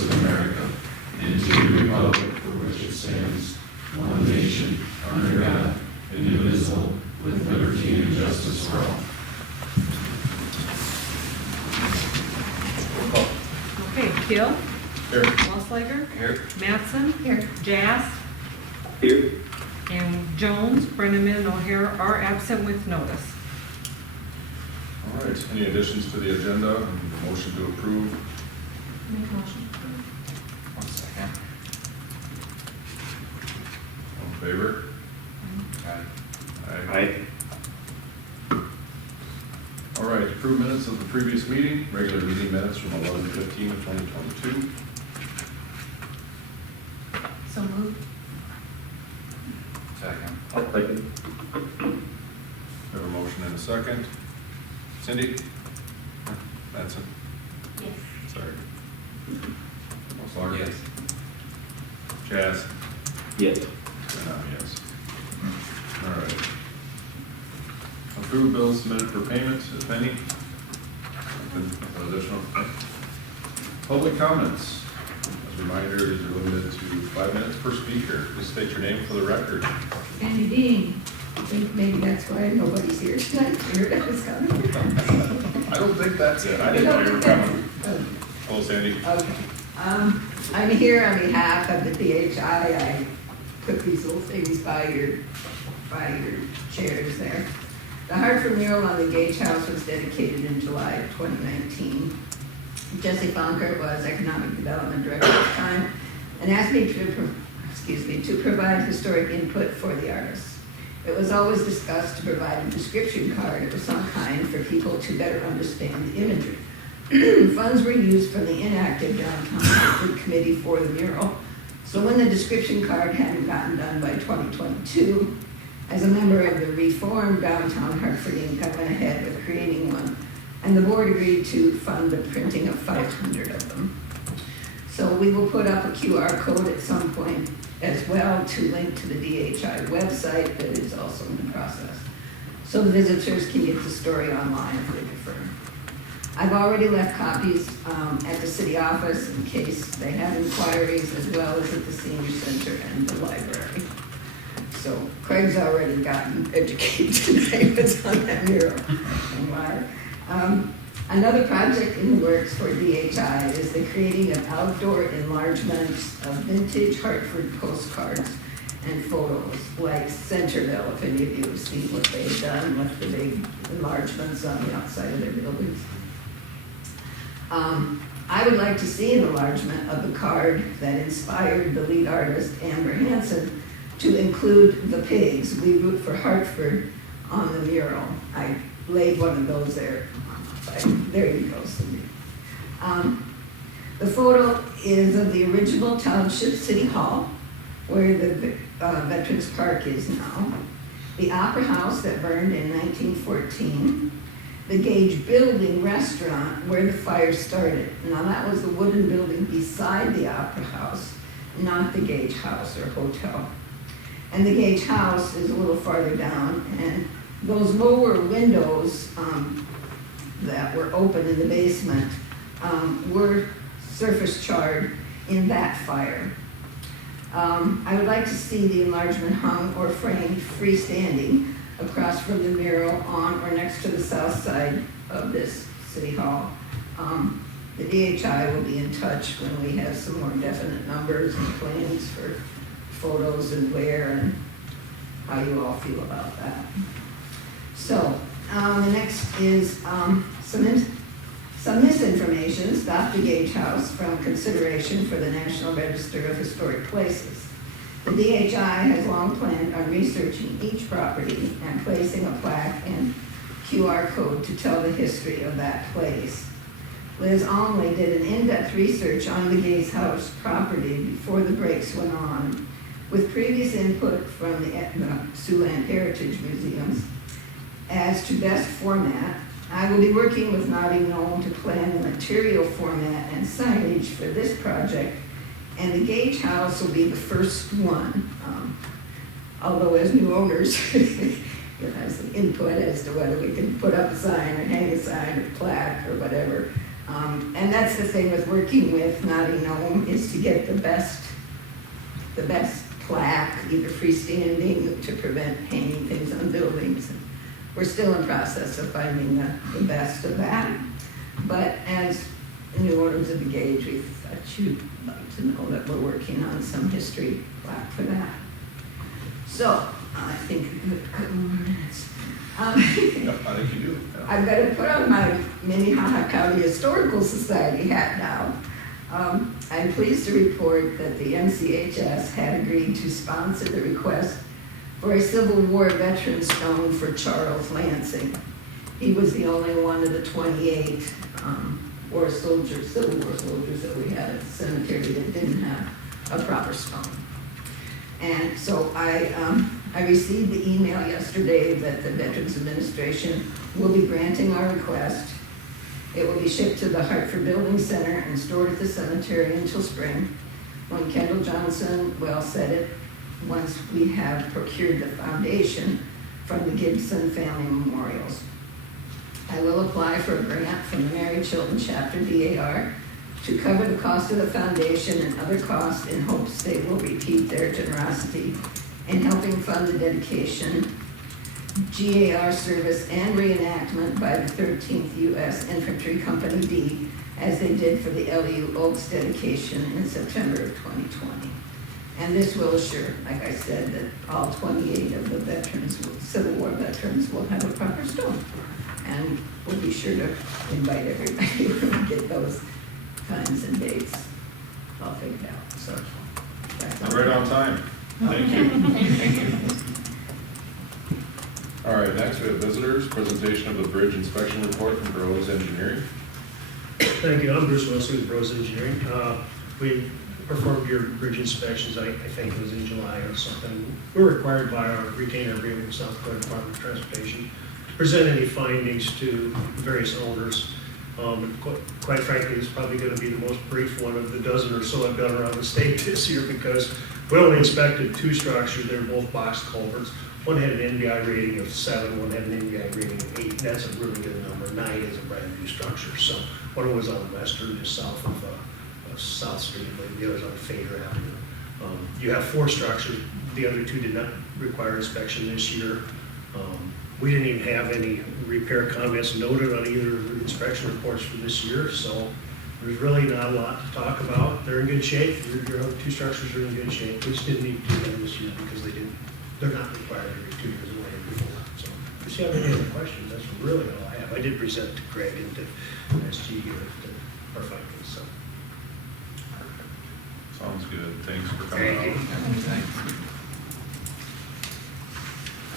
States of America and to the republic for which it stands, one nation, under God, indivisible, with liberty and justice for all. Okay, Hill. Here. Mossliger. Here. Mattson. Here. Jass. Here. And Jones, Brenneman, and O'Hare are absent with notice. All right, any additions to the agenda? Motion to approve? Make a motion. One second. All in favor? Aye. All right, approved minutes of the previous meeting, regular meeting minutes from 11/15 of 2022. So moved. Second. We have a motion and a second. Cindy? Mattson? Yes. Sorry. Mossler? Yes. Chaz? Yes. And I'm yes. All right. Approved bills submitted for payment, if any. Nothing additional. Public comments. As a reminder, these are limited to 5 minutes per speaker. Please state your name for the record. Andy Dean. I think maybe that's why nobody's here tonight. Figured I was coming. I don't think that's it. I didn't know you were coming. Hello, Sandy. Okay. I'm here on behalf of the DHI. I put these little things by your chairs there. The Hartford mural on the Gage House was dedicated in July of 2019. Jesse Fonker was Economic Development Director at the time and asked me to provide historic input for the artists. It was always discussed to provide a description card of some kind for people to better understand the imagery. Funds were used from the inactive Downtown Hartford Committee for the mural. So when the description card hadn't gotten done by 2022, as a member of the reformed Downtown Hartford Inc., I went ahead with creating one, and the board agreed to fund the printing of 500 of them. So we will put up a QR code at some point as well to link to the DHI website that is also in the process. So the visitors can get the story online if they prefer. I've already left copies at the city office in case they have inquiries, as well as at the senior center and the library. So Craig's already gotten educated tonight what's on that mural and why. Another project in the works for DHI is the creating of outdoor enlargements of vintage Hartford postcards and photos, like Centerville, if any of you have seen what they've done with the big enlargements on the outside of their buildings. I would like to see an enlargement of the card that inspired the lead artist, Amber Hansen, to include the pigs, We Root for Hartford, on the mural. I laid one of those there. There you go, Cindy. The photo is of the original Township City Hall, where the Veterans Park is now, the Opera House that burned in 1914, the Gage Building restaurant where the fire started. Now that was the wooden building beside the Opera House, not the Gage House or hotel. And the Gage House is a little farther down, and those lower windows that were open in the basement were surface charred in that fire. I would like to see the enlargement hung or framed freestanding across from the mural on or next to the south side of this city hall. The DHI will be in touch when we have some more definite numbers and plans for photos and where and how you all feel about that. So the next is some misinformation. Stop the Gage House from consideration for the National Register of Historic Places. The DHI has long planned on researching each property and placing a plaque and QR code to tell the history of that place. Liz Onley did an in-depth research on the Gage House property before the breaks went on, with previous input from the Siouxland Heritage Museums as to best format. I will be working with Naughty Gnome to plan the material format and signage for this project, and the Gage House will be the first one. Although as new owners, you'll have some input as to whether we can put up a sign or hang a sign or plaque or whatever. And that's the thing with working with Naughty Gnome, is to get the best plaque, either freestanding to prevent hanging things on buildings. We're still in process of finding the best of that. But as New Orleans of the Gauge, we thought you'd like to know that we're working on some history plaque for that. So I think a couple more minutes. Yep, I think you do. Yeah. I've got to put on my Minnehaha County Historical Society hat now. I'm pleased to report that the MCHS had agreed to sponsor the request for a Civil War veteran stone for Charles Lansing. He was the only one of the 28 Civil War soldiers that we had at the cemetery that didn't have a proper stone. And so I received the email yesterday that the Veterans Administration will be granting our request. It will be shipped to the Hartford Building Center and stored at the cemetery until spring, when Kendall Johnson well said it, once we have procured the foundation from the Gibson Family Memorials. I will apply for a grant from the Mary Chilton Chapter DAR to cover the cost of the foundation and other costs in hopes they will repeat their generosity in helping fund the dedication, GAR service, and reenactment by the 13th U.S. Infantry Company D, as they did for the LU Oaks dedication in September of 2020. And this will assure, like I said, that all 28 of the veterans, Civil War veterans, will have a proper stone. And we'll be sure to invite everybody when we get those times and dates all figured out. So that's all. Right on time. Thank you. All right, next we have visitors, presentation of the bridge inspection report from Burroughs Engineering. Thank you. I'm Bruce Wilson with Burroughs Engineering. We performed your bridge inspections, I think it was in July or something. We're required by our retainer agreement with South Dakota Department of Transportation to present any findings to various owners. Quite frankly, it's probably going to be the most brief one of the dozen or so I've done around the state this year, because we only inspected 2 structures. They're both box culverts. One had an NBI rating of 7, one had an NBI rating of 8. That's a really good number. 9 is a brand new structure. So one was on Western, just south of South Street, but the other's on Fader Avenue. You have 4 structures. The other 2 did not require inspection this year. We didn't even have any repair comments noted on either of the inspection reports for this year, so there's really not a lot to talk about. They're in good shape. Your other 2 structures are in good shape. We just didn't need to do them this year because they're not required every 2 years away before. So if you have any other questions, that's really all I have. I did present to Greg and to SG here our findings. So. Sounds good. Thanks for coming out. Thanks.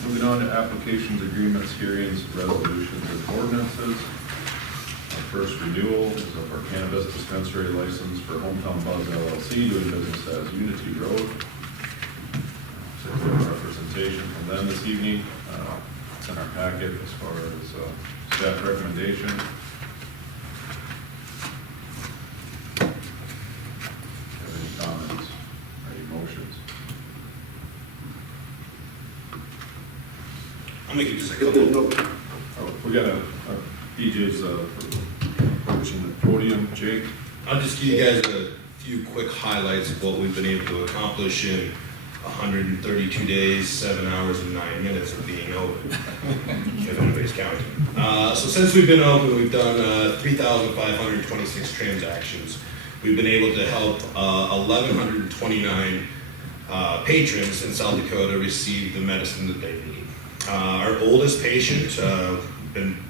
Moving on to applications, agreements, hearings, resolutions, and ordinances. Our first renewal is of our cannabis dispensary license for Hometown Buzz LLC, doing business as Unity Road. So we have representation from them this evening. It's in our packet as far as staff recommendation. Any comments? Any motions? I'll make it just a couple. Oh, we got a DJ's approaching the podium. Jake? I'll just give you guys a few quick highlights of what we've been able to accomplish in 132 days, 7 hours, and 9 minutes of being open, if anybody's counting. So since we've been open, we've done 3,526 transactions. We've been able to help 1,129 patrons in South Dakota receive the medicine that they need. Our oldest patient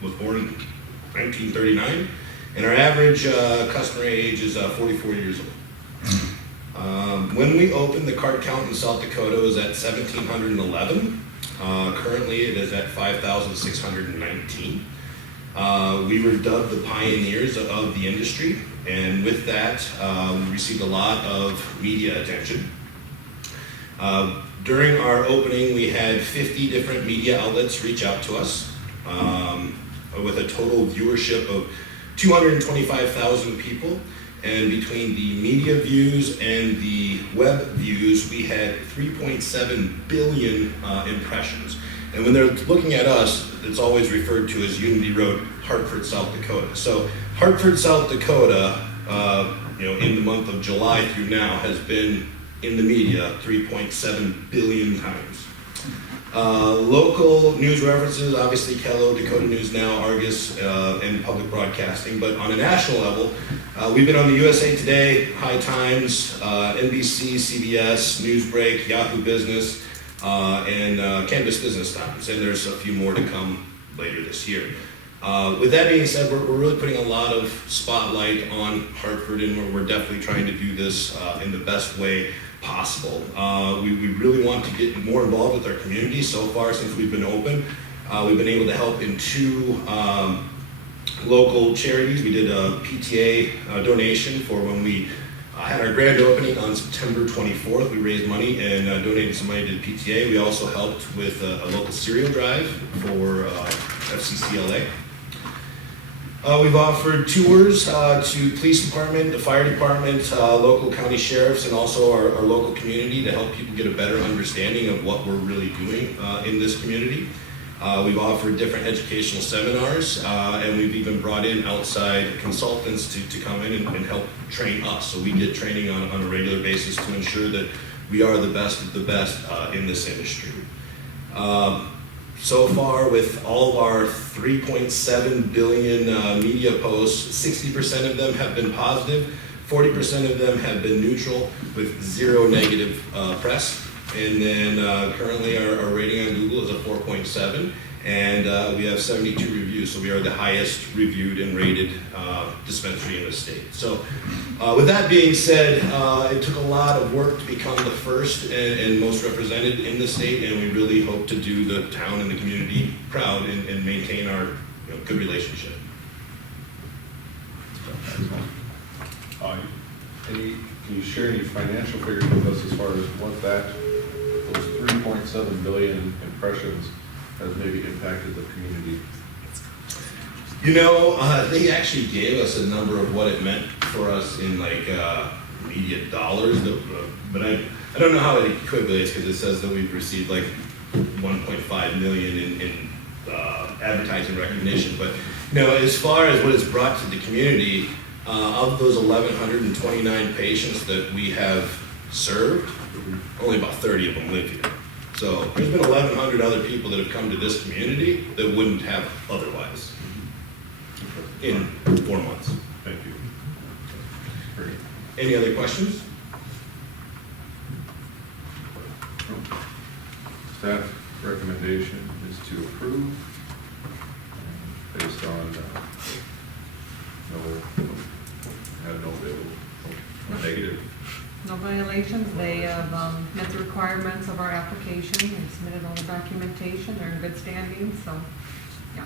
was born in 1939, and our average customer age is 44 years old. When we opened, the cart count in South Dakota was at 1,711. Currently, it is at 5,619. We were dubbed the pioneers of the industry, and with that, we received a lot of media attention. During our opening, we had 50 different media outlets reach out to us with a total viewership of 225,000 people. And between the media views and the web views, we had 3.7 billion impressions. And when they're looking at us, it's always referred to as Unity Road, Hartford, South Dakota. So Hartford, South Dakota, in the month of July through now has been in the media 3.7 billion times. Local news references, obviously Kello, Dakota News Now, Argus, and public broadcasting. But on a national level, we've been on the USA Today, High Times, NBC, CBS, Newsbreak, Yahoo Business, and Canvas Business Times. And there's a few more to come later this year. With that being said, we're really putting a lot of spotlight on Hartford, and we're definitely trying to do this in the best way possible. We really want to get more involved with our community. So far, since we've been open, we've been able to help in 2 local charities. We did a PTA donation for when we had our grand opening on September 24th. We raised money and donated some money to the PTA. We also helped with a local cereal drive for FCCLA. We've offered tours to police department, the fire department, local county sheriffs, and also our local community to help people get a better understanding of what we're really doing in this community. We've offered different educational seminars, and we've even brought in outside consultants to come in and help train us. So we get training on a regular basis to ensure that we are the best of the best in this industry. So far, with all of our 3.7 billion media posts, 60% of them have been positive, 40% of them have been neutral with 0 negative press. And then currently our rating on Google is a 4.7, and we have 72 reviews, so we are the highest reviewed and rated dispensary in the state. So with that being said, it took a lot of work to become the first and most represented in the state, and we really hope to do the town and the community proud and maintain our good relationship. Can you share any financial figures with us as far as what those 3.7 billion impressions has maybe impacted the community? They actually gave us a number of what it meant for us in media dollars, but I don't know how it equates because it says that we've received 1.5 million in advertising recognition. But as far as what it's brought to the community, of those 1,129 patients that we have served, only about 30 of them live here. So there's been 1,100 other people that have come to this community that wouldn't have otherwise in 4 months. Thank you. Great. Any other questions? Staff recommendation is to approve based on no negative. No violations. They have met the requirements of our application. They've submitted all the documentation. They're in good standing, so, yeah.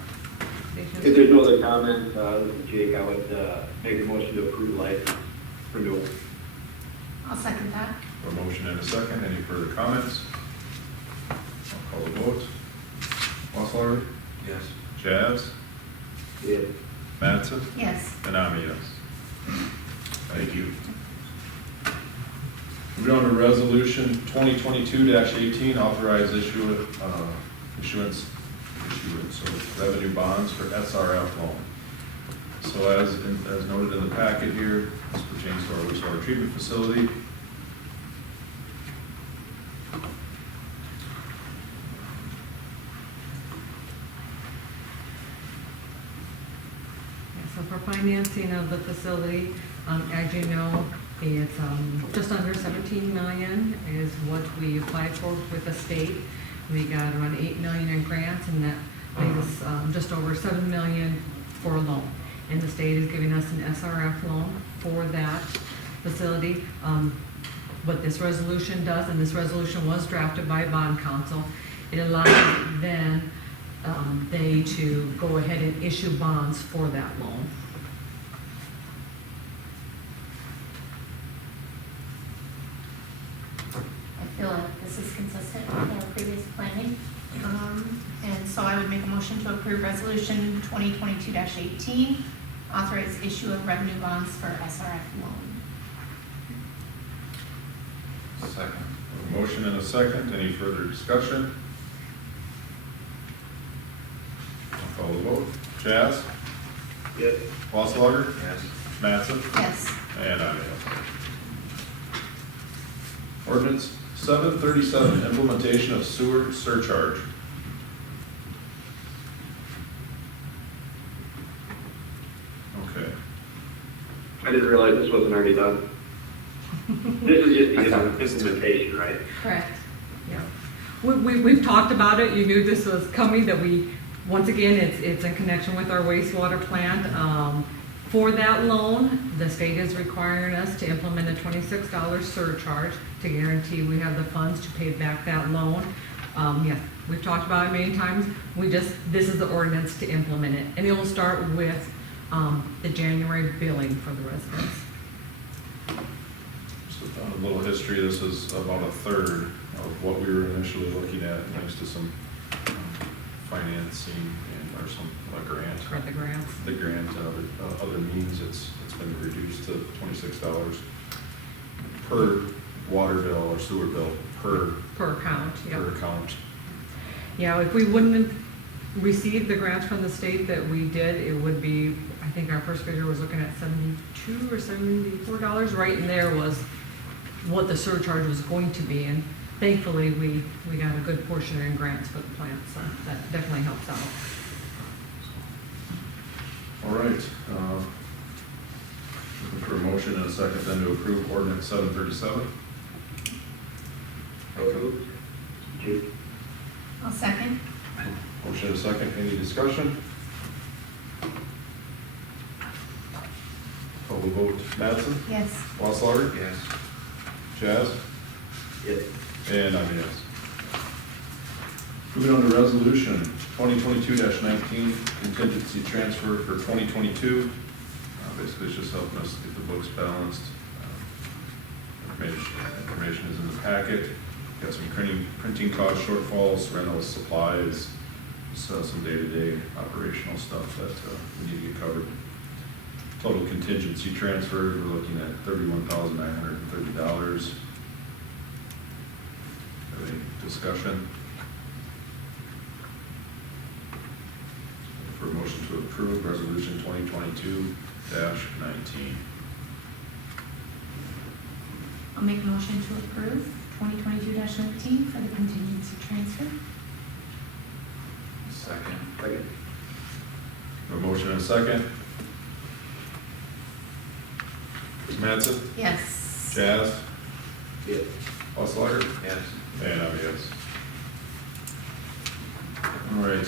They should- If there's no other comment, this is Jake, I would make a motion to approve license renewal. I'll second that. A motion and a second. Any further comments? I'll call the vote. Osler? Yes. Jazz? Yes. Mattson? Yes. And I'm a yes. Thank you. Moving on to resolution 2022-18, authorize issuance of revenue bonds for SRF loan. So as noted in the packet here, this pertains to our wastewater treatment facility. So for financing of the facility, as you know, it's just under 17 million is what we applied for with the state. We got around 8 million in grants, and that leaves just over 7 million for a loan. And the state is giving us an SRF loan for that facility. What this resolution does, and this resolution was drafted by bond counsel, it allows then they to go ahead and issue bonds for that loan. I feel like this is consistent with our previous planning. And so I would make a motion to approve resolution 2022-18, authorize issue of revenue bonds for SRF loan. Second. A motion and a second. Any further discussion? Call the vote. Chaz? Yes. Wasslager? Yes. Mattson? Yes. And I'm a yes. Ordinance 737, implementation of sewer surcharge. Okay. I didn't realize this wasn't already done. This is just I thought it the was implementation, right? Correct. Yeah. We've talked about it, you knew this was coming, that we, once again, it's in connection with our wastewater plant. For that loan, the state is requiring us to implement a $26 surcharge to guarantee we have the funds to pay back that loan. Yes, we've talked about it many times, this is the ordinance to implement it. And it will start with the January billing for the residents. Just a little history, this is about a third of what we were initially looking at, thanks to some financing and, or some, a grant. For the grants. The grant and other means, it's been reduced to $26 per water bill or sewer bill per account, yeah. per account. Yeah, if we wouldn't have received the grants from the state that we did, it would be, I think our first figure was looking at $72 or $74. Right in there was what the surcharge was going to be, and thankfully, we got a good portion in grants for the plant, so that definitely helps out. All right, looking for a motion and a second then to approve ordinance 737. Jake? I'll second. Motion and a second, any discussion? Call the vote. Mattson? Yes. Wasslager? Yes. Chaz? Yes. And I'm a yes. Moving on to resolution 2022-19, contingency transfer for 2022. Basically, it's just helping us get the books balanced. Information is in the packet. Got some printing cost shortfalls, rentals, supplies, some day-to-day operational stuff that we need to get covered. Total contingency transfer, we're looking at $31,930. Any discussion? For a motion to approve resolution 2022-19. I'll make a motion to approve 2022-19 for the contingency transfer. Second. Second. A motion and a second. Mattson? Yes. Chaz? Yes. Wasslager? Yes. And I'm a yes. All right.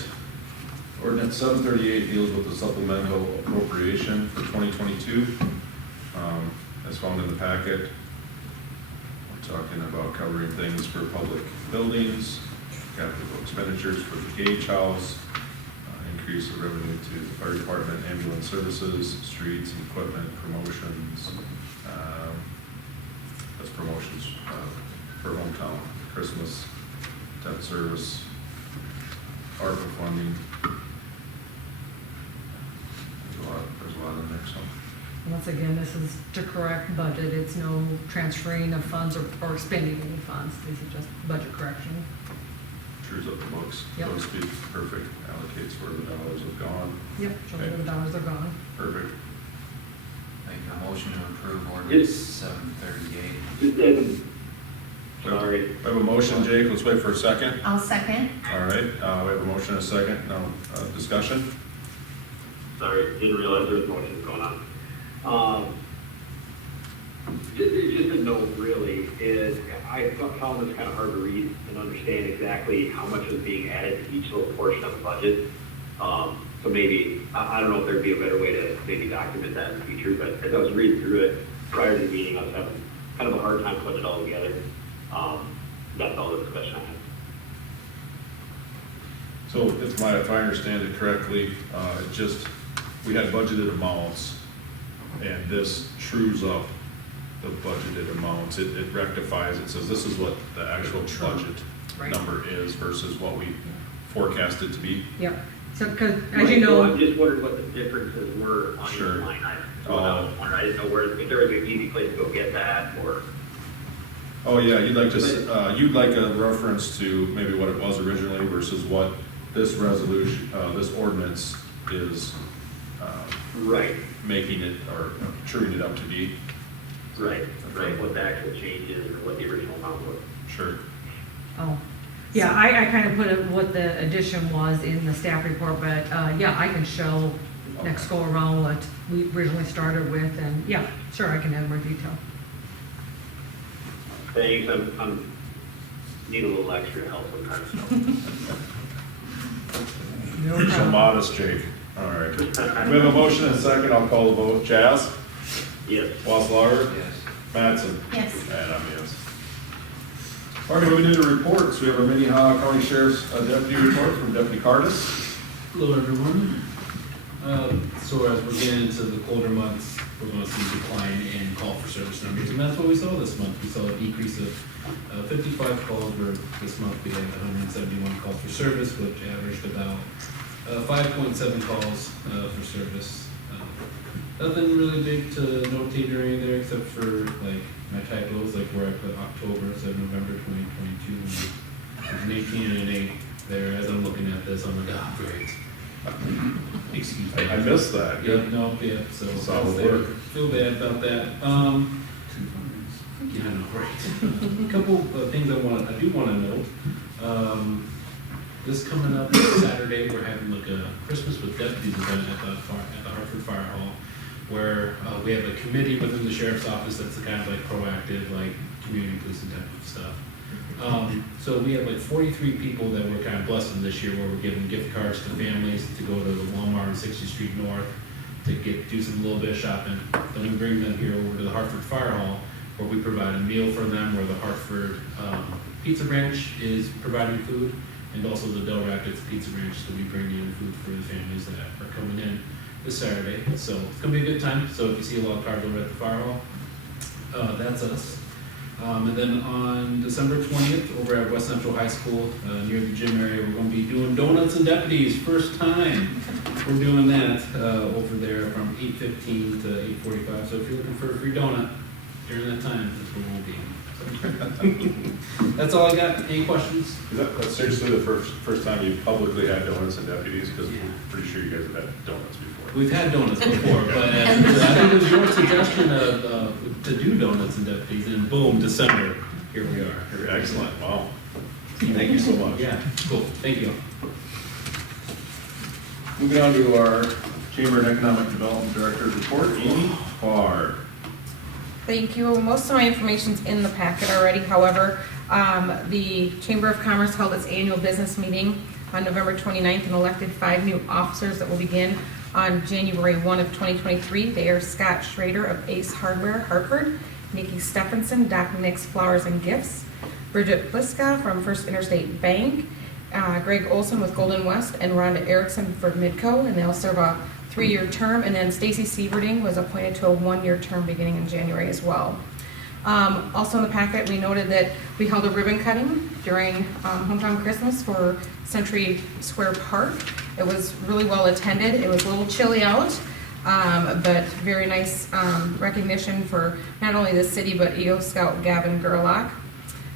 Ordinance 738 deals with the supplemental appropriation for 2022. As found in the packet, we're talking about covering things for public buildings, capital expenditures for the Gage House, increase of revenue to the fire department, ambulance services, streets, and equipment, promotions. That's promotions for hometown, Christmas, debt service, ARPA funding. There's a lot in there, so. Once again, this is to correct budget, it's no transferring of funds or spending any funds, these are just budget correction. Trues up the books, so Yep. to speak, perfect, allocates where the dollars have gone, Yep, show me where the dollars are gone. perfect. Make a motion to approve ordinance Yes. 738. Sorry. We have a motion, Jake, let's wait for a second. I'll second. All right, we have a motion and a second, now, discussion? Sorry, didn't realize there was motions going on. Just a note, really, is I found this kind of hard to read and understand exactly how much is being added to each little portion of the budget. So maybe, I don't know if there'd be a better way to maybe document that in the future, but as I was reading through it prior to the meeting, I was having kind of a hard time putting it all together. That's all the discussion I had. So if I understand it correctly, we had budgeted amounts, and this trues up the budgeted amounts. It rectifies, it says this is what the actual budget Right. number is versus what we forecasted to be. Yep, so, because, as Right, you so know, I'm just wondering what the differences were on Sure. each line item. So I was wondering, I didn't know if there was an easy place to go get that, or. Oh, yeah, you'd like a reference to maybe what it was originally versus what this resolution, this ordinance is Right, making it, or truing it up to be. right, what the actual change is, or what the original amount was. Sure. Oh, yeah, I kind of put what the addition was in the staff report, but, yeah, I can show next go around what we originally started with, and, yeah, sure, I can add more detail. Thanks, I'm need a little extra help sometimes, so. No You're so problem. modest, Jake. All right. We have a motion and a second. I'll call the vote. Jazz? Yes. Wasslager? Yes. Mattson? Yes. And I'm yes. All right, moving into reports. We have our Minnehaha County Sheriff's Deputy report from Deputy Cardis. Hello, everyone. So as we're getting into the colder months, we're going to see a decline in call for service numbers, and that's what we saw this month. We saw a decrease of 55 calls, where this month we had 171 calls for service, which averaged about 5.7 calls for service. Nothing really big to notate or anything there, except for like my typos, like where I put October instead of November 2022. There's an 18 and an 8 there as I'm looking at this. I'm like, oh, great. Excuse me. I missed that. Yeah, no, yeah, so Solid that's there. work. Feel bad about that. Yeah, I know, right. A couple of things I do want to note. This coming up Saturday, we're having like a Christmas with Deputies event at the Hartford Fire Hall, where we have a committee within the sheriff's office that's the kind of like proactive, like community policing type of stuff. So we have like 43 people that we're kind of blessing this year, where we're giving gift cards to families to go to the Walmart on 60th Street North to do some little bit of shopping. Then we bring them here over to the Hartford Fire Hall, where we provide a meal for them, where the Hartford Pizza Branch is providing food, and also the Del Rapids Pizza Branch, so we bring in food for the families that are coming in this Saturday. So it's gonna be a good time. So if you see a lot of cars over at the Fire Hall, that's us. And then on December 20th, over at West Central High School, near the gym area, we're going to be doing Donuts and Deputies, first time. We're doing that over there from 8:15 to 8:45. So if you're looking for a free donut during that time, that's where we'll be. So, that's all I got. Any questions? Is that's seriously the first time you've publicly had donuts and deputies? Because Yeah. I'm pretty sure you guys have had donuts before. We've had donuts before, but I think it was your suggestion of to do donuts and deputies, and boom, December, here we are. Excellent. Wow. Thank you so much. Yeah, cool. Thank you. Moving on to our Chamber and Economic Development Director's report, Amy Farr. Thank you. Most of my information's in the packet already. However, the Chamber of Commerce held its annual business meeting on November 29th and elected 5 new officers that will begin on January 1 of 2023. They are Scott Schrader of Ace Hardware, Hartford, Nikki Stephenson, Doc Nick's Flowers and Gifts, Bridget Pliska from First Interstate Bank, Greg Olson with Golden West, and Rhonda Erickson for Midco, and they'll serve a 3-year term. And then Stacy Sieverding was appointed to a 1-year term beginning in January as well. Also in the packet, we noted that we held a ribbon cutting during Hometown Christmas for Century Square Park. It was really well attended. It was a little chilly out, but very nice recognition for not only the city, but EO Scout Gavin Gerlach.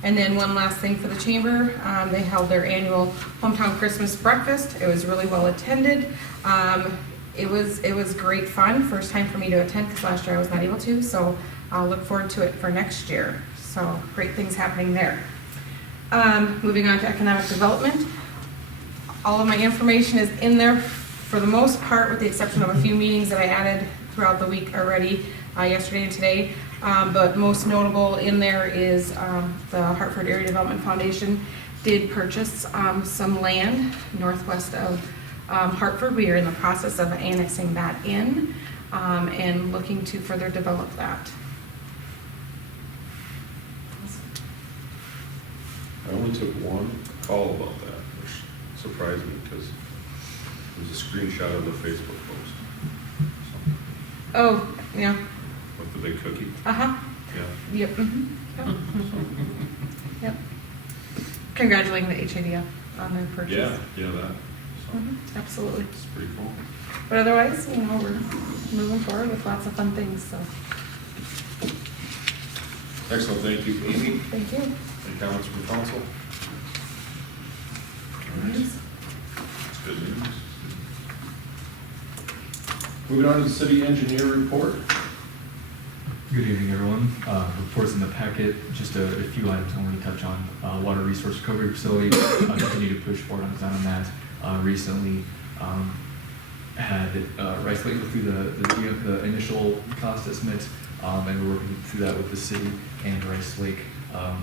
And then one last thing for the Chamber, they held their annual Hometown Christmas breakfast. It was really well attended. It was great fun. First time for me to attend, because last year I was not able to, so I'll look forward to it for next year. So great things happening there. Moving on to economic development. All of my information is in there for the most part, with the exception of a few meetings that I added throughout the week already, yesterday and today. But most notable in there is the Hartford Area Development Foundation did purchase some land northwest of Hartford. We are in the process of annexing that in and looking to further develop that. I only took one call about that, which surprised me because it was a screenshot of the Facebook post. Oh, yeah. With the big cookie. Uh-huh. Yeah. Yep. Mm-hmm. Yep. Yep. Congratulating the HADF on their purchase. Yeah, that. So, Absolutely. it's pretty cool. But otherwise, we're moving forward with lots of fun things, so Excellent, thank you, Amy. thank you. Any comments from the council? All right. Moving on to the city engineer report. Good evening, everyone. Reports in the packet, just a few items I want to touch on. Water resource recovery facility, continue to push forward on design on that. Recently, had Rice Lake go through the initial cost estimate, and we're working through that with the city and Rice Lake,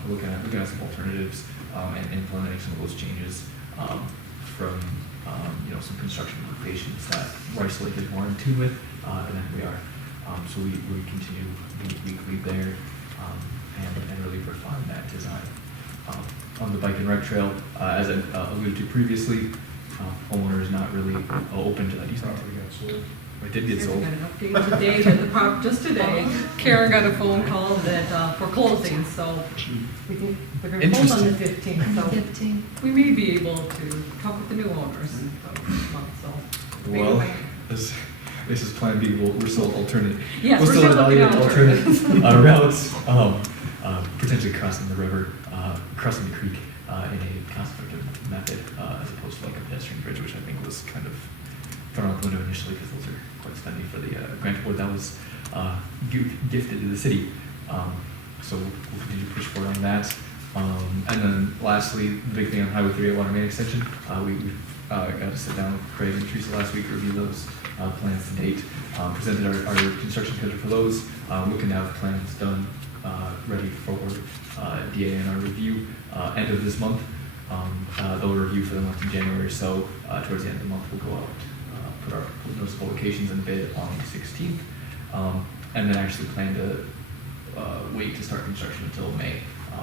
looking at some alternatives and implementing some of those changes from some construction locations that Rice Lake is more in tune with than we are. So we continue to meet weekly there and really refine that design. On the bike and rec trail, as I alluded to previously, homeowner is not really open to that. It did get sold. I got an update today that just today, Karen got a phone call that for closing, so they're going to close on the 15th. So we may be able to talk with the new owners this month. So Well, this is Plan B. We're still alternative. Yes, we're still looking at evaluating alternate routes, potentially crossing the river, crossing the creek in a cost-effective method, as opposed to like a pedestrian bridge, which I think was kind of thrown out the window initially because those are quite spendy for the grant award that was gifted to the city. So we'll continue to push forward on that. And then lastly, the big thing on Highway 38 water main extension, we got to sit down with Craig and Teresa last week, review those plans to date, presented our construction schedule for those, looking to have plans done, ready for DANR review end of this month. They'll review for the month in January, so towards the end of the month we'll go out, put our noticeable locations in bid on the 16th, and then actually plan to wait to start construction until May.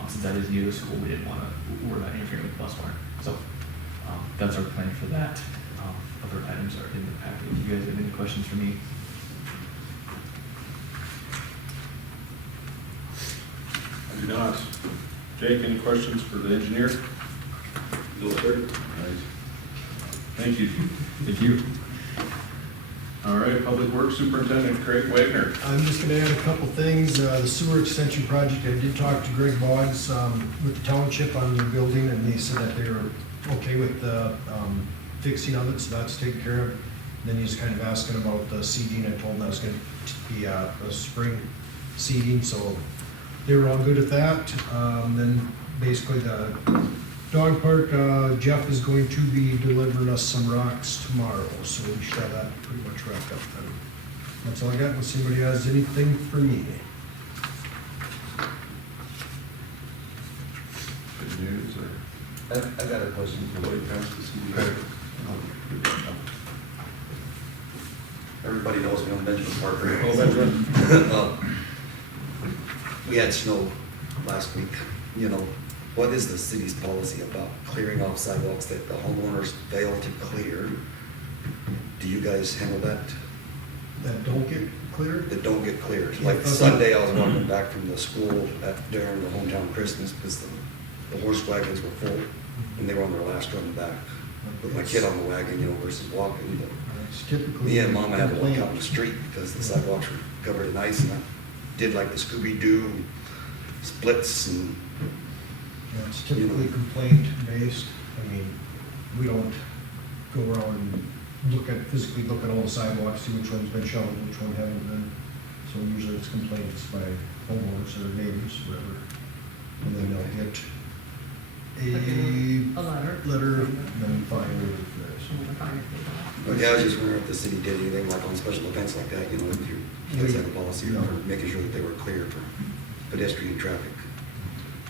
Since that is new to school, we're not interfering with the bus barn. So that's our plan for that. Other items are in the packet. Do you guys have any questions for me? I do not. Jake, any questions for the engineer? No, sir. All right. Thank you. Thank you. All right, Public Works Superintendent Craig Wagner. I'm just going to add a couple things. The sewer extension project, I did talk to Greg Boggs with the township on the building, and they said that they were okay with the fixing of it, so that's taken care of. Then he's kind of asking about the seeding. I told him that was going to be a spring seeding, so they were all good at that. Then basically the dog park, Jeff is going to be delivering us some rocks tomorrow, so we should have that pretty much wrapped up then. That's all I got, unless anybody has anything for me. Good news, or? I got a question for Lloyd Pence, the CD. Everybody knows me, I'm Benjamin Parker. Oh, Benjamin. We had snow last week, what is the city's policy about clearing off sidewalks that the homeowners fail to clear? Do you guys handle that? That don't get cleared? That don't get cleared? Yeah, Like Sunday, I was walking back from the school during the hometown Christmas because the horse wagons were full and they were on their last run back with my kid on the wagon, versus walking. But It's typically. me and Mama had to walk complaint. out in the street because the sidewalks were covered in ice, and I did like the Scooby-Doo splits and. Yeah, it's typically complaint based. I mean, we don't go around and physically look at all the sidewalks, see which one's been shoveled, which one haven't been. So usually it's complaints by homeowners or neighbors, whatever. And then they'll get a letter. and then fine. But yeah, I was just wondering if the city did anything like on special events like that, if you guys had a policy No. or making sure that they were clear for pedestrian traffic.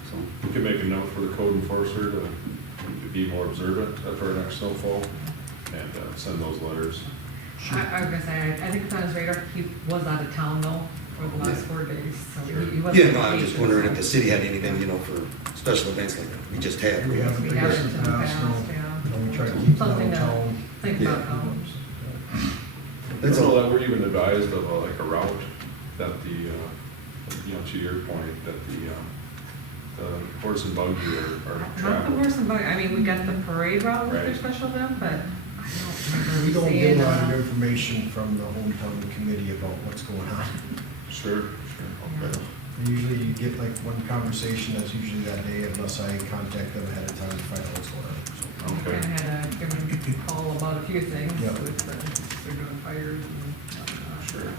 So, We could make a note for the code enforcer to be more observant after our next snowfall and send those letters. I was gonna say, I think it's on his radar. He was out of town though for the last 4 days, so he wasn't. yeah, no, I'm just wondering if the city had anything, for special events like we just had. We haven't We figured haven't it in the out, past, yeah. we try to keep Something to downtown. think Yeah. about how. That's all that we're even advised of like a route that the, to your point, that the horse and buggy are Not the traveling. horse and buggy, I mean, we got the parade route with their Right. special event, but I don't We remember don't seeing, get a lot of information from the hometown committee about what's going on. Sure. Usually you get like one conversation, that's usually that day, unless I contact them ahead of time to find out what's going on. So, Okay. I had a give him a call about a few things, Yeah. with they're doing fires and sure.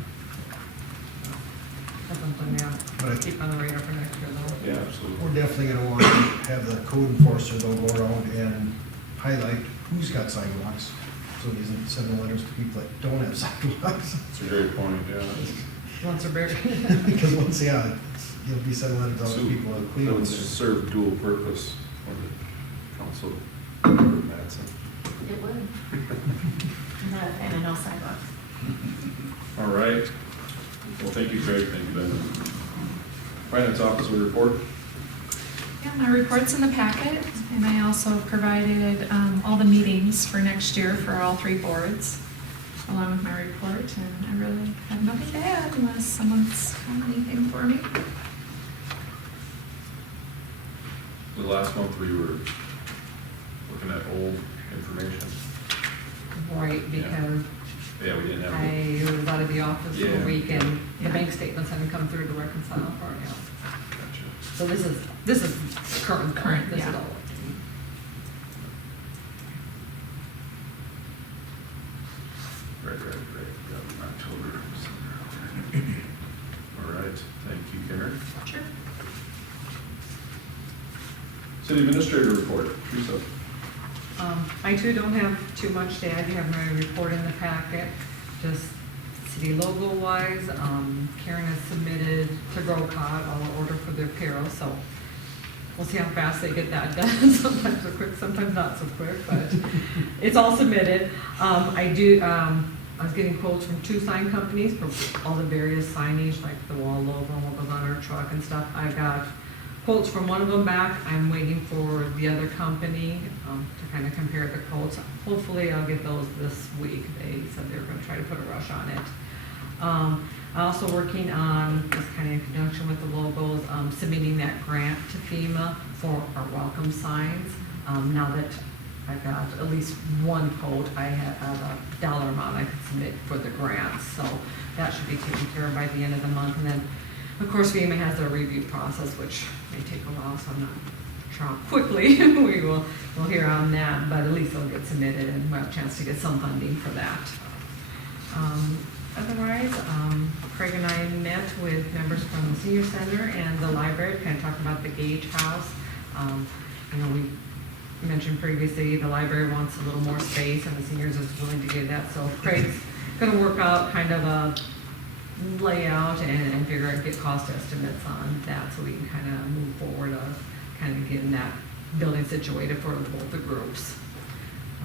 That's something, yeah, But I- keep on the radar for next year though. Yeah, absolutely. We're definitely gonna want to have the code enforcer though go around and highlight who's got sidewalks. So he isn't sending letters to people that don't have sidewalks. That's a great point, yeah. Once a bear. Because once, yeah, you'll be sending letters out So to people that clean that would them. serve dual purpose for the council. Mattson. It would. And no sidewalks. All right. Well, thank you, Craig. Thank you, Ben. Finance officer report. Yeah, my report's in the packet, and I also provided all the meetings for next year for all 3 boards, along with my report, and I really have nothing to add unless someone's got anything for me. The last month we were looking at old information. Right, because Yeah, we didn't have. I was out of the office for Yeah. a week and the Yeah. bank statements haven't come through to reconcile for it yet. Gotcha. So this is current, Current, this is yeah. all. Right. Yeah, October. December. All right, thank you, Karen. Sure. City administrator report, Teresa. I too don't have too much to add. You have my report in the packet. Just city logo wise, Karen has submitted to GrowCog all the order for their apparel, so we'll see how fast they get that done. Sometimes they're quick, sometimes not so quick, but it's all submitted. I was getting quotes from 2 sign companies for all the various signage, like the wall logo, what goes on our truck and stuff. I got quotes from one of them back. I'm waiting for the other company to kind of compare the quotes. Hopefully I'll get those this week. They said they were going to try to put a rush on it. I'm also working on, just kind of in conjunction with the logos, submitting that grant to FEMA for our welcome signs. Now that I've got at least one quote, I have a dollar amount I could submit for the grant. So that should be taken care of by the end of the month. And then, of course, FEMA has their review process, which may take a while, so I'm not sure how quickly we'll hear on that, but at least it'll get submitted and we'll have a chance to get some funding for that. Otherwise, Craig and I met with members from the senior center and the library, kind of talking about the Gage House. We mentioned previously the library wants a little more space and the seniors is willing to give that, so Craig's going to work out kind of a layout and figure out, get cost estimates on that so we can kind of move forward of kind of getting that building situated for both the groups.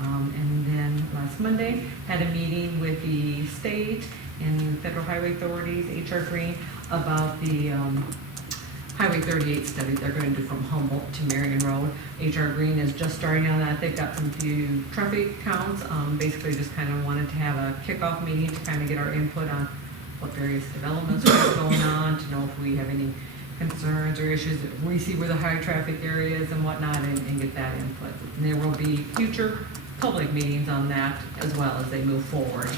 And then last Monday, had a meeting with the state and federal highway authorities, HR Green, about the Highway 38 study they're going to do from Humboldt to Marion Road. HR Green is just starting on that. They've got some few traffic counts. Basically just kind of wanted to have a kickoff meeting to kind of get our input on what various developments are going on, to know if we have any concerns or issues that we see where the high traffic areas and whatnot, and get that input. And there will be future public meetings on that as well as they move forward.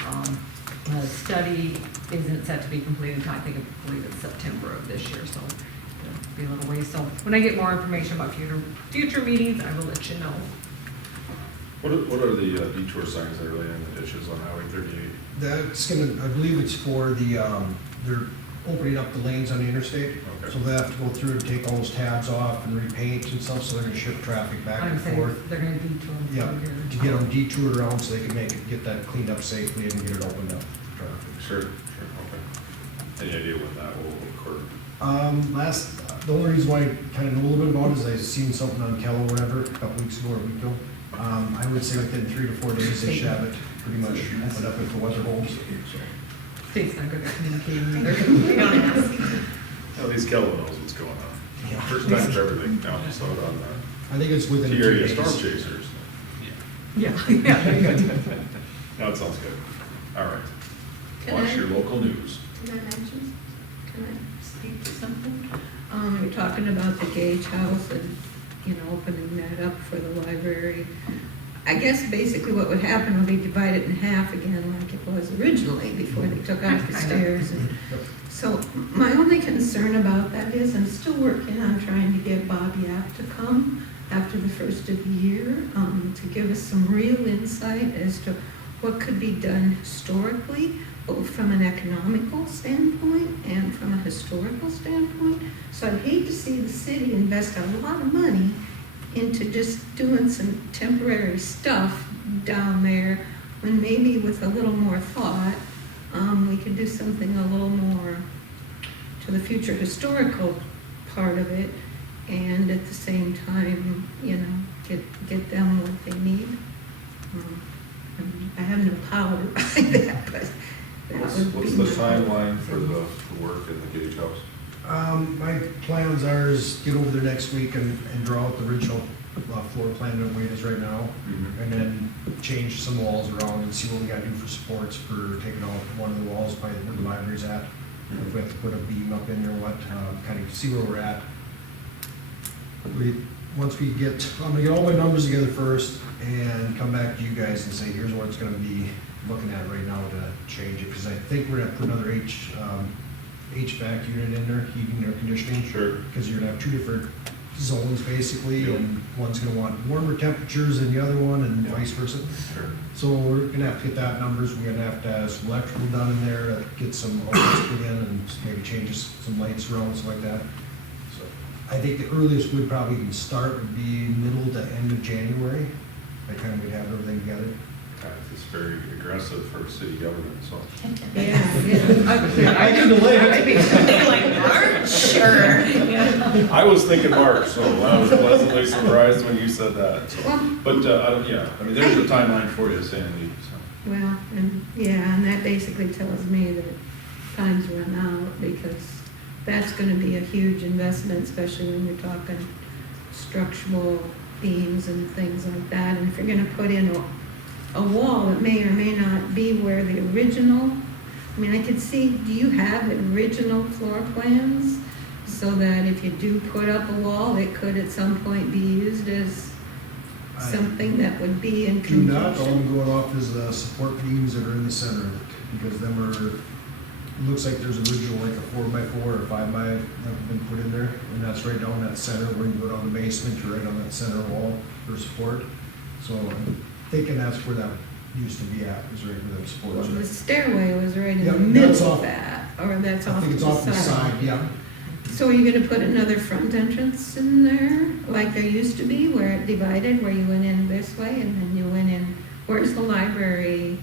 The study isn't set to be completed until I believe it's September of this year, so it'll be a little ways. So when I get more information about future meetings, I will let you know. What are the detour signs that are laying in the ditches on Highway 38? That's gonna, I believe it's for the, they're opening up the lanes on the interstate. Okay. So they have to go through and take all those tabs off and repaint and stuff, so they're gonna shift traffic back I'm and saying forth. they're gonna detour them Yeah, through here. to get them detoured around so they can get that cleaned up safely and get it opened up for traffic. Sure, okay. Any idea when that will occur? The only reason why I kind of know a little bit about it is I seen something on Cal or whatever, a couple weeks ago or a week ago. I would say within 3 to 4 days, they should have it pretty much opened up if the weather holds, so. State's not good at communicating either. We don't ask. At least Kelvin knows what's going on. Yeah. First time for everything, now I'm so on I think it's within the 3 area days. storm chasers. Yeah, yeah. Now it sounds good. All right. Can Watch I- your local news. Can I speak to something? You're talking about the Gage House and, opening that up for the library. I guess basically what would happen would be divide it in half again like it was originally before they took out the stairs. So my only concern about that is I'm still working on trying to get Bob Yap to come after the first of the year to give us some real insight as to what could be done historically, both from an economical standpoint and from a historical standpoint. So I'd hate to see the city invest a lot of money into just doing some temporary stuff down there, when maybe with a little more thought, we could do something a little more to the future historical part of it, and at the same time, you know, get them what they need. I have no power behind that, but that would be What's the my hope. timeline for the work in the Gage House? My plans are is get over there next week and draw out the original floor plan the way it is right now, and then change some walls around and see what we gotta do for supports for taking out one of the walls by where the library's at. If we have to put a beam up in there, what, kind of see where we're at. Once we get, I'm gonna get all my numbers together first and come back to you guys and say, here's what it's gonna be looking at right now to change it, because I think we're gonna put another HVAC unit in there, heating and air conditioning. Sure. Because you're gonna have two different zones basically, and one's gonna want warmer temperatures than the other one, and vice versa. Sure. So we're gonna have to get that numbers, we're gonna have to have some electrical done in there, to get some outlets put in, and maybe change some lights around, stuff like that. So I think the earliest we'd probably even start would be middle to end of January. By the time we'd have everything together. It's very aggressive for city government, so. Yeah. I can delay it. Like March, or? I was thinking March, so I was pleasantly surprised when you said that. So. Well, But, I don't, yeah, I mean, there's a timeline for you, Sandy, so. well, and that basically tells me that time's run out, because that's gonna be a huge investment, especially when you're talking structural beams and things like that. And if you're gonna put in a wall that may or may not be where the original, I mean, I could see, do you have original floor plans? So that if you do put up a wall, it could at some point be used as something that would be in Do not, all conjunction? I'm going off is the support beams that are in the center, because them are, it looks like there's original like a 4x4 or 5x that have been put in there, and that's right down that center, where you go down the basement, you're right on that center wall for support. So I'm thinking that's where that used to be at, is right where that support Well, is. the stairway was right in Yeah, the middle that's of off- that, or that's I off think to it's the off the side, yeah. So are you gonna put another front entrance in there, like there used to be, where it divided, where you went in this way and then you went in, where's the library?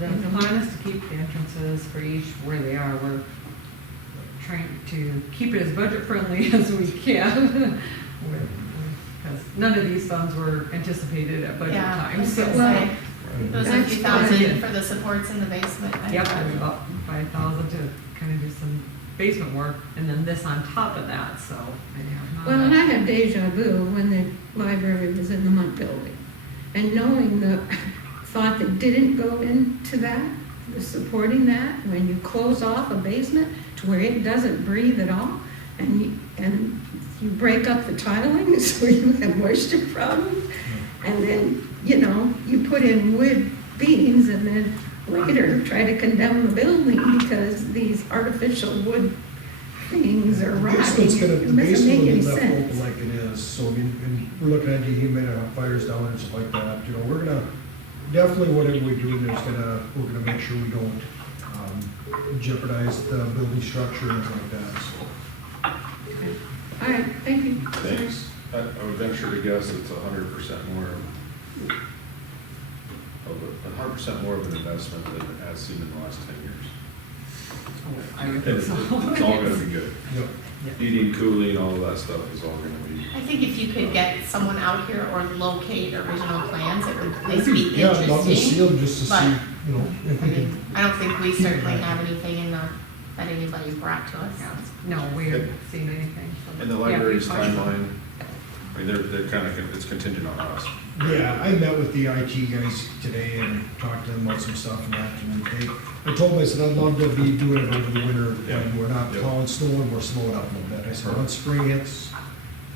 The plan is to keep the entrances for each where they are. We're trying to keep it as budget friendly as we can. Because none of these funds were anticipated at budget Yeah, time, I was so. gonna say, it was a That's few fine. thousand for the supports in the basement. I Yep, thought. it was about 5,000 to kind of do some basement work, and then this on top of that, so. Well, and I have deja vu when the library was in the Munt building. And knowing the thought that didn't go into that, the supporting that, when you close off a basement to where it doesn't breathe at all, and you break up the tiling so you have moisture problems, and then, you know, you put in wood beams and then later try to condemn the building because these artificial wood things are rotting. The It doesn't basement make will any be left open sense. like it is, so I mean, and we're looking at dehumidifiers down there and stuff like that, you know, we're gonna, definitely whatever we do, we're gonna make sure we don't jeopardize the building structure and things like that, so. All right, thank you. Thanks. I would venture to guess it's 100% more of an investment than it has seen in the last 10 years. I would And think it's so. all gonna be good. Yep. Heating, cooling, all of that stuff is all gonna be. I think if you could get someone out here or locate original plans, it would at least be Yeah, I'd love to see interesting. them just to but, see, you know, if I we can. mean, I don't think we certainly have anything in the, that anybody brought to us. No, we haven't seen anything. so- And the Yeah, library's good question. timeline, I mean, they're kind of, it's contingent on us. Yeah, I met with the IT guys today and talked to them about some stuff and that, and I told them, I said, I'd love to be doing it over the winter, when we're not Yeah. plowing snow and we're slowing up a little bit. I said, once spring hits,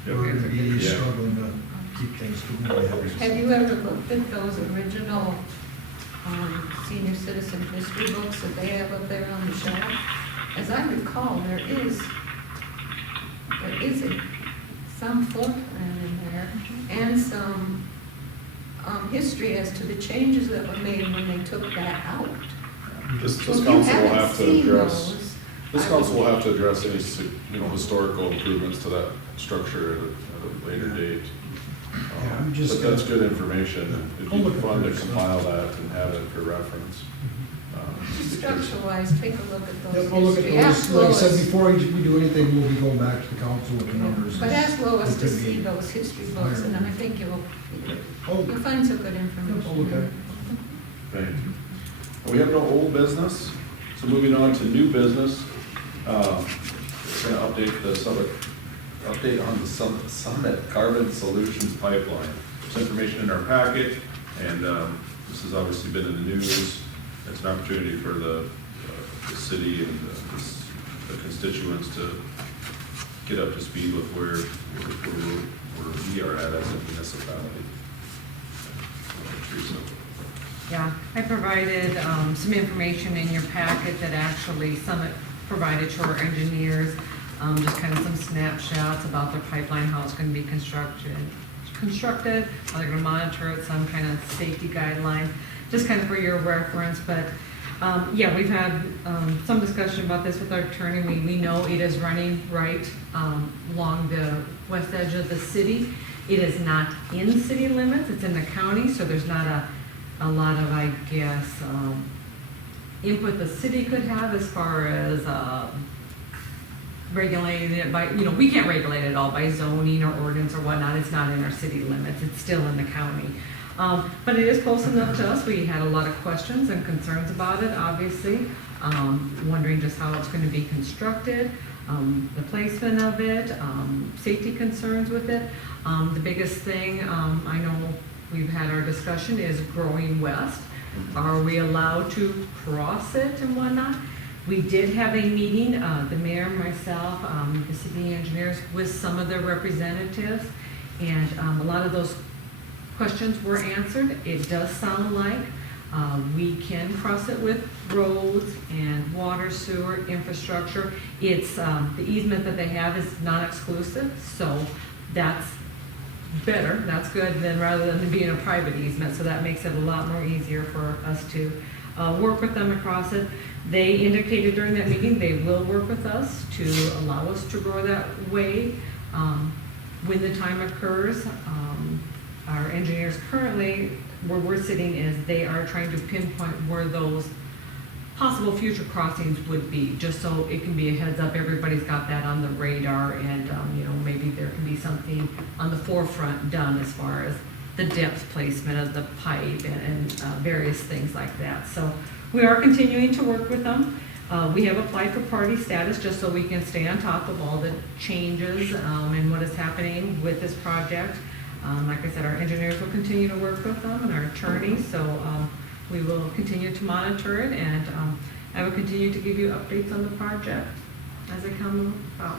Yeah. we're gonna be Yeah. struggling to keep things moving ahead. Have you ever looked at those original senior citizen history books that they have up there on the shelf? As I recall, there is some floor plan in there and some history as to the changes that were made when they took that out. This So if council you will haven't have to seen address, those, this I council will would- have to address any, historical improvements to that structure at a later date. Yeah, I'm just But that's gonna- good information, and it'd I'll be look at fun to those. compile that and have it for reference. Just structure-wise, take a look at those. Yep, I'll look at history. those. Ask Like I said, Lois. before we do anything, we'll be going back to the council with the numbers. But ask Lois It to could be see those history books, and I think you'll Oh, find some good I'll information. look at it. Thank you. We have no old business, so moving on to new business. We're gonna update on the Summit Carbon Solutions Pipeline. There's information in our packet, and this has obviously been in the news. It's an opportunity for the city and the constituents to get up to speed with where we are at as a municipality. Teresa. Yeah, I provided some information in your packet that actually Summit provided to our engineers, just kind of some snapshots about their pipeline, how it's going to be constructed, how they're going to monitor it, some kind of safety guideline, just kind of for your reference. But yeah, we've had some discussion about this with our attorney. We know it is running right along the west edge of the city. It is not in city limits, it's in the county, so there's not a lot of, I guess, input the city could have as far as regulating it by, we can't regulate it all by zoning or ordinance or whatnot. It's not in our city limits, it's still in the county. But it is close enough to us. We had a lot of questions and concerns about it, obviously, wondering just how it's going to be constructed, the placement of it, safety concerns with it. The biggest thing, I know we've had our discussion, is growing west. Are we allowed to cross it and whatnot? We did have a meeting, the mayor, myself, the city engineers, with some of their representatives, and a lot of those questions were answered. It does sound like we can cross it with roads and water, sewer, infrastructure. It's, the easement that they have is non-exclusive, so that's better, that's good, than rather than being a private easement, so that makes it a lot more easier for us to work with them across it. They indicated during that meeting they will work with us to allow us to grow that way when the time occurs. Our engineers currently, where we're sitting, is they are trying to pinpoint where those possible future crossings would be, just so it can be a heads up, everybody's got that on the radar, and maybe there can be something on the forefront done as far as the depth placement of the pipe and various things like that. So we are continuing to work with them. We have applied for party status just so we can stay on top of all the changes and what is happening with this project. Like I said, our engineers will continue to work with them and our attorneys, so we will continue to monitor it, and I will continue to give you updates on the project as they come about.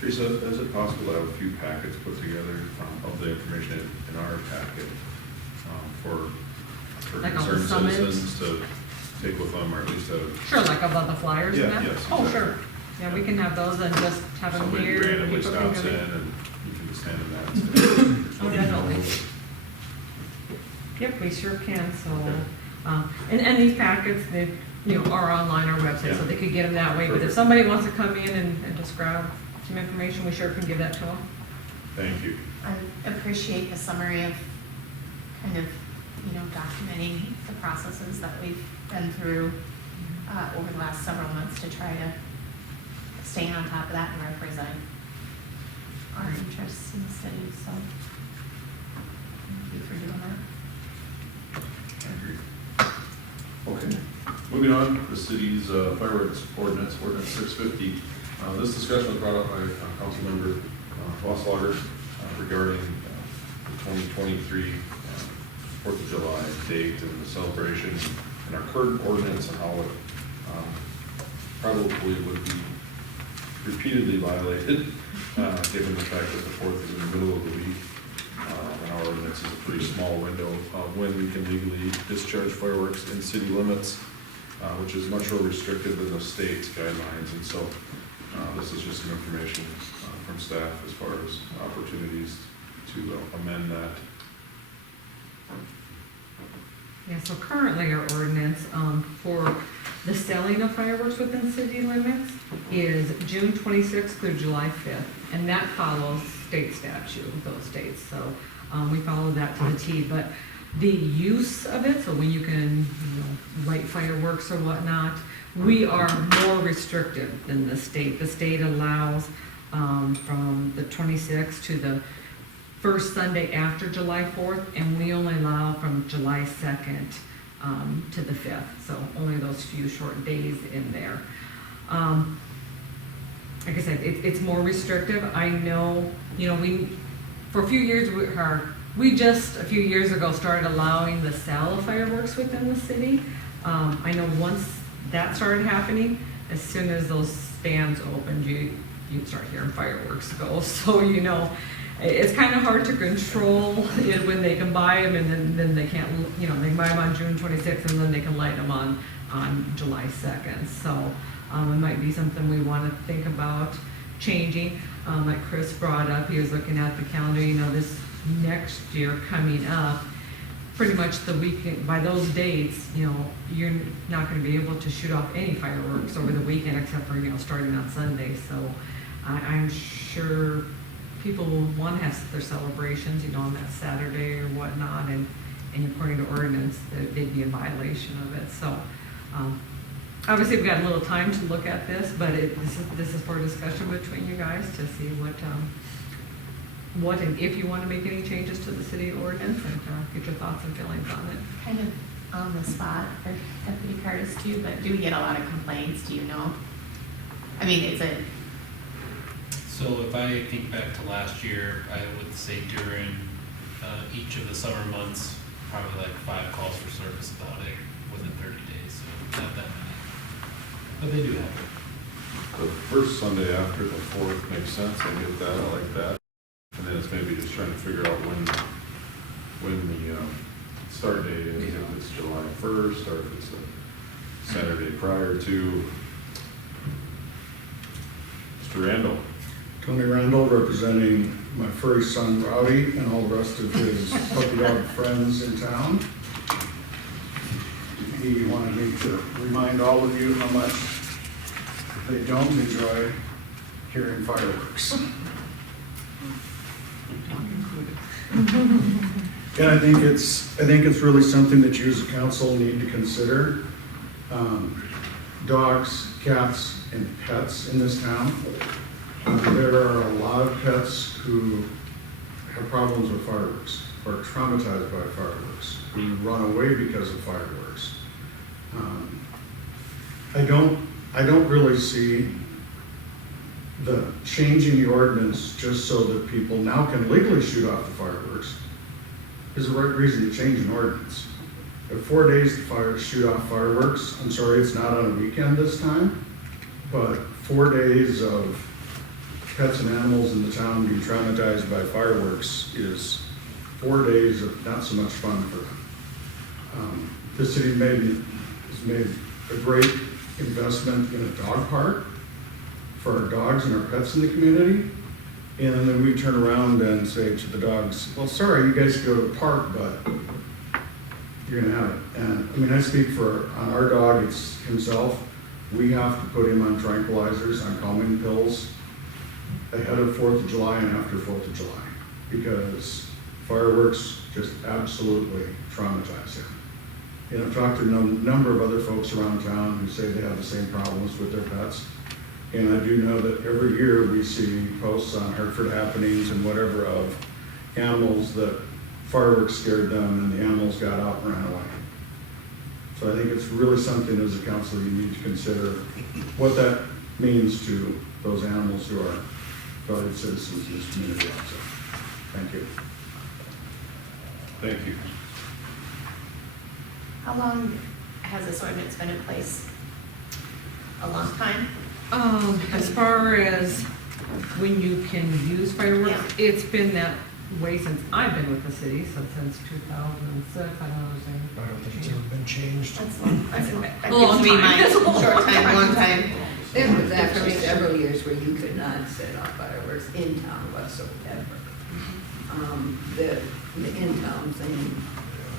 Teresa, is it possible to have a few packets put together of the information in our packet for Like on the concerned summit? citizens to take with them, or at least have Sure, like about the flyers and Yeah, that? yes, Oh, exactly. sure. Yeah, we can have those and just have them somebody here. randomly people stops can in go and you can just hand them that. Oh, definitely. Yep, we sure can, so, and these packets, they, are online, our website, so Yeah. they could get them that way. But if Perfect. somebody wants to come in and just grab some information, we sure can give that to them. Thank you. I appreciate the summary of kind of, documenting the processes that we've been through over the last several months to try to stay on top of that and represent our interests in the city, so thank you for doing that. I agree. Okay, moving on, the city's fireworks ordinance 650. This discussion was brought up by Councilmember Wasslager regarding the 2023 4th of July date and the celebration and our current ordinance and how it probably would be repeatedly violated, given the fact that the 4th is in the middle of the week. And our ordinance is a pretty small window of when we can legally discharge fireworks in city limits, which is much more restricted than the state's guidelines. And so this is just some information from staff as far as opportunities to amend that Yeah, so currently our ordinance, for the selling of fireworks within city limits is June 26th through July 5th, and that follows state statute, those dates, so, we follow that to the T, but the use of it, so when you can, light fireworks or whatnot, we are more restrictive than the state. The state allows, from the 26th to the first Sunday after July 4th, and we only allow from July 2nd to the 5th, so only those few short days in there. Like I said, it's more restrictive. I know, for a few years, we just a few years ago started allowing the sale of fireworks within the city. I know once that started happening, as soon as those stands opened, you'd start hearing fireworks go, so it's kind of hard to control it when they can buy them and then they can't, they can buy them on June 26th and then they can light them on July 2nd. So it might be something we want to think about changing. Like Chris brought up, he was looking at the calendar, this next year coming up, pretty much the weekend, by those dates, you're not going to be able to shoot off any fireworks over the weekend except for, starting on Sunday. So I'm sure people will want to have their celebrations, on that Saturday or whatnot, and according to ordinance, they'd be in violation of it. So, obviously, we've got a little time to look at this, but this is for discussion between you guys to see what and if you want to make any changes to the city ordinance, and get your thoughts and feelings on it. Kind of on the spot for Deputy Curtis too, but do we get a lot of complaints, do you know? I mean, is it? So if I think back to last year, I would say during each of the summer months, probably like 5 calls for service about it within 30 days, so not that many. But they do happen. The first Sunday after the 4th makes sense, I get that, I like that. And then it's maybe just trying to figure out when the start date is, if it's July 1st or if it's a Saturday prior to. Mr. Randall. Tony Randall, representing my furry son Rowdy and all the rest of his puppy dog friends in town. He wanted me to remind all of you how much they don't enjoy hearing fireworks. And I think it's really something that you as a council need to consider. Dogs, cats, and pets in this town. There are a lot of pets who have problems with fireworks, or are traumatized by fireworks, who run away because of fireworks. I don't really see the changing the ordinance just so that people now can legally shoot off the fireworks is the right reason to change an ordinance. If 4 days to shoot off fireworks, I'm sorry it's not on a weekend this time, but 4 days of pets and animals in the town being traumatized by fireworks is 4 days of not so much fun for them. The city has made a great investment in a dog park for our dogs and our pets in the community. And then we turn around and say to the dogs, well, sorry, you guys can go to the park, but you're gonna have it. And I speak on our dog, it's himself. We have to put him on tranquilizers, on calming pills ahead of 4th of July and after 4th of July, because fireworks just absolutely traumatize him. And I've talked to a number of other folks around town who say they have the same problems with their pets. And I do know that every year we see posts on Hartford happenings and whatever of animals that fireworks scared them and the animals got out and ran away. So I think it's really something as a council you need to consider what that means to those animals who are valued citizens in this community also. Thank you. Thank you. How long has this ordinance been in place? A long time? As far as when you can use fireworks, Yeah. it's been that way since I've been with the city, so since 2006, I don't think it's ever been changed. That's long. That That long gives me time. my short time, long time. There was actually several years where you could not set off fireworks in town whatsoever. The in-town thing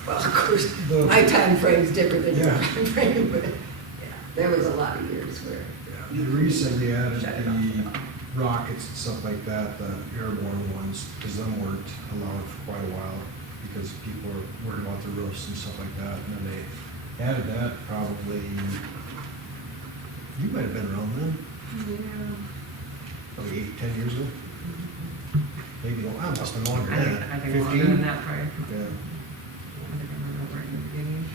Well, of course, The- my time frame's different than your Yeah. time frame, but, yeah, there was a lot of years where. They recently added Shut it the rockets and stuff like that, the airborne ones, because them weren't allowed for quite a while, because people were worried about the roofs and stuff like that, and then they added that probably, you might have been around then, probably 8, 10 years ago. Maybe, I must have been longer I than think, that. I think longer than that, probably. Yeah. I think I remember right in the beginning.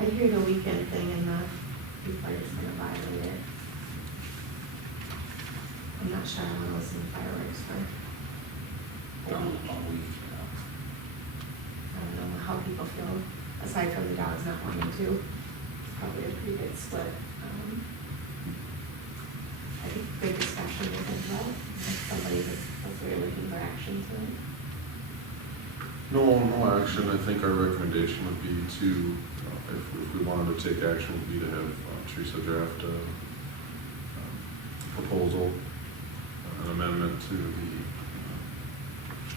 I hear the weekend thing and the people are just gonna violate it. I'm not sure I wanna listen to fireworks for a week. I don't know how people feel, aside from the dogs not wanting to. It's probably a pretty good split. I think big discussion will think about, if somebody was really looking for action tonight. No action. I think our recommendation would be to, if we wanted to take action, would be to have Teresa draft a proposal, an amendment to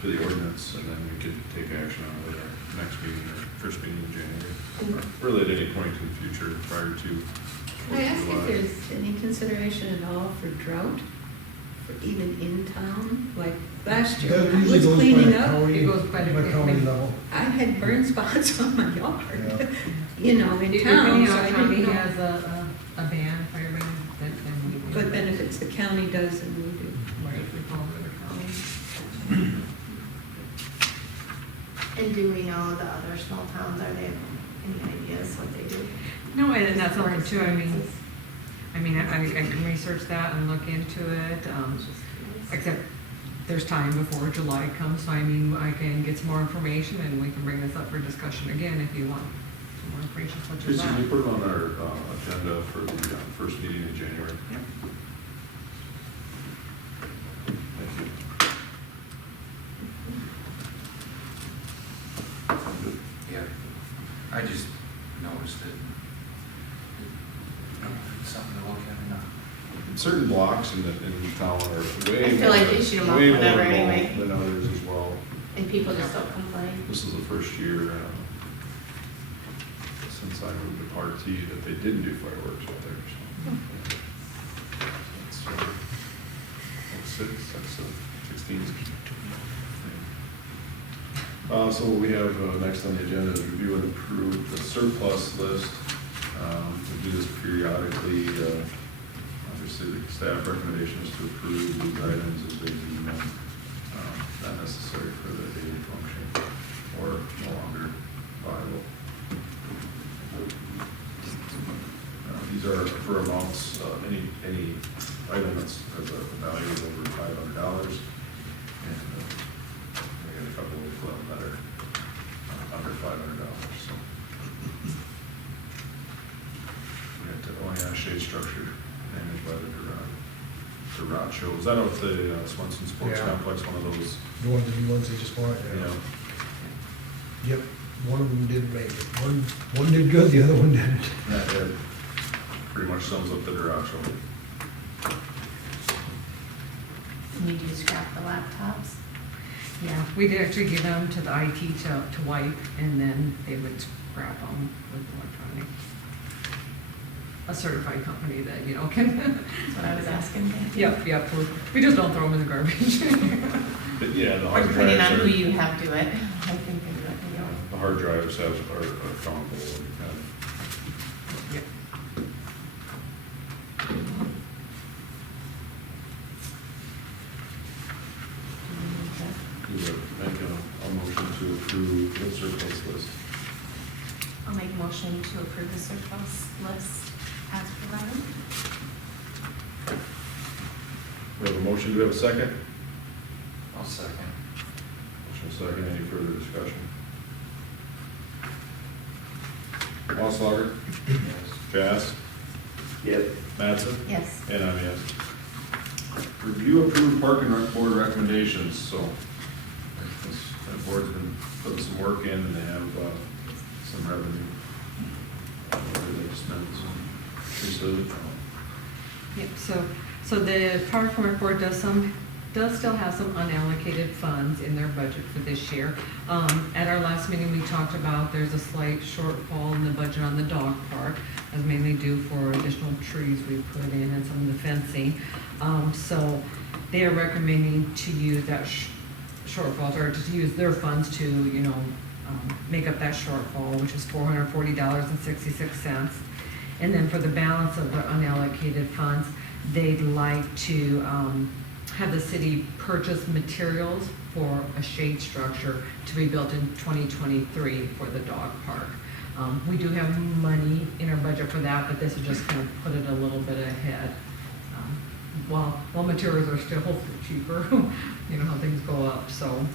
the ordinance, and then we could take action on it at our next meeting or first meeting in January. Really at any point in the future prior to. Can I ask if there's any consideration at all for drought, for even in town? Like last year, That I usually was goes by cleaning up, county- It goes by the- by county level. I had burn spots on my yard, Yeah. you know, in If town, any so I county didn't know. has a ban, fire ban, then we. But then if it's the county does, then we do. Right, we call it the county. And do we know the other small towns, are they, any ideas what they do? No, and that's something too, I can research that and look into it, except there's time before July comes, so I mean, I can get some more information and we can bring this up for discussion again if you want some more information such as Teresa, that. can you put it on our agenda for the first meeting in January? Yep. Thank you. Yeah, I just noticed it. Something to look at or not. Certain blocks in town are way I feel like they shoot 'em up way more whenever involved anyway. than others as well. And people just don't complain. This is the first year since I moved to Part T that they didn't do fireworks out there, so. That's 16. So what we have next on the agenda is review and approve the surplus list. We do this periodically. Obviously, the staff recommendation is to approve these items as they deem them not necessary for the daily function or no longer viable. These are for amounts, any item that's has a value of over $500, and we got a couple of that are under $500. So we got the OIA shade structure managed by the garage show. Is that out the Swenson Sports Yeah. Complex? One of those. The ones, the new ones they just bought, Yeah. Yep, one of them did make it. One did good, the other one didn't. That pretty much sums up the garage show. You do scrap the laptops. Yeah, we'd actually give them to the IT to wipe, and then they would scrap them with electronic. A certified company that, you know, can. That's what I was asking. Yep, we just don't throw them in the garbage. But yeah, the Or hard depending drives on are. who you have do it. I think they do it, you know. The hard drives are countable and kind of. Yep. Do make a motion to approve the surplus list. I'll make a motion to approve the surplus list as provided. We have a motion, do we have a second? I'll second. Motion second, any further discussion? Wasslager? Yes. Bass? Yes. Mattson? Yes. And I'm yes. Review approved park and rec board recommendations, so that board's been putting some work in and they have some revenue. Where they spent some, Yep, so the Park and Rec Board does some does still have some unallocated funds in their budget for this year. At our last meeting, we talked about there's a slight shortfall in the budget on the dog park, as mainly due for additional trees we put in and some of the fencing. So they are recommending to use that shortfall, or to use their funds to, make up that shortfall, which is $440.66. And then for the balance of the unallocated funds, they'd like to have the city purchase materials for a shade structure to be built in 2023 for the dog park. We do have money in our budget for that, but this will just kind of put it a little bit ahead. While materials are still hopefully cheaper, you know how things go up, so.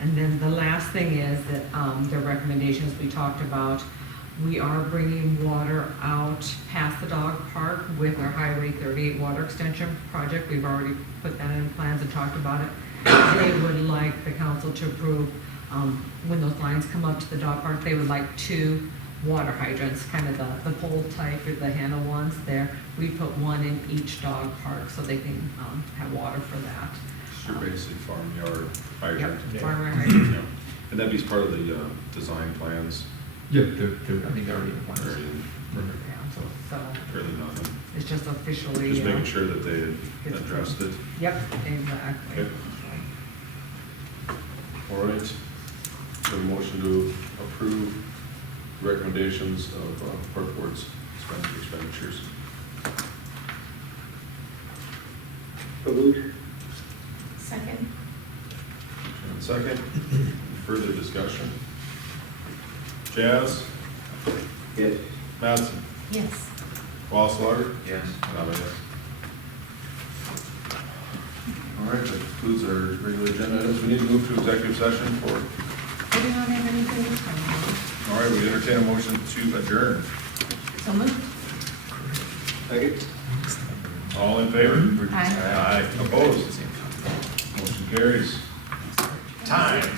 And then the last thing is that the recommendations we talked about, we are bringing water out past the dog park with our Highway 38 water extension project. We've already put that in plans and talked about it. They would like the council to approve, when those lines come up to the dog park, they would like 2 water hydrants, kind of the pole type, or the handle ones there. We put 1 in each dog park so they can have water for that. Your basic farmyard hydrant. Yep, farmer hydrant. Yeah. And that'd be part of the design plans. Yeah, they're, I think they're already in one. Already in- Yeah, So, so Really nothing. it's just officially. Just making sure that they had addressed it. Yep, exactly. Okay. All right. So a motion to approve recommendations of park board's expenditures. So moved. Second. And second, further discussion? Jazz? Yes. Mattson? Yes. Wasslerger? Yes. And I'm a yes. All right, that concludes our regular agenda items. We need to move to executive session for, I do not have anything to tell all right, we entertain a motion to adjourn. you. So moved. Second. All in favor? Aye. Aye. Opposed? Motion carries. Time.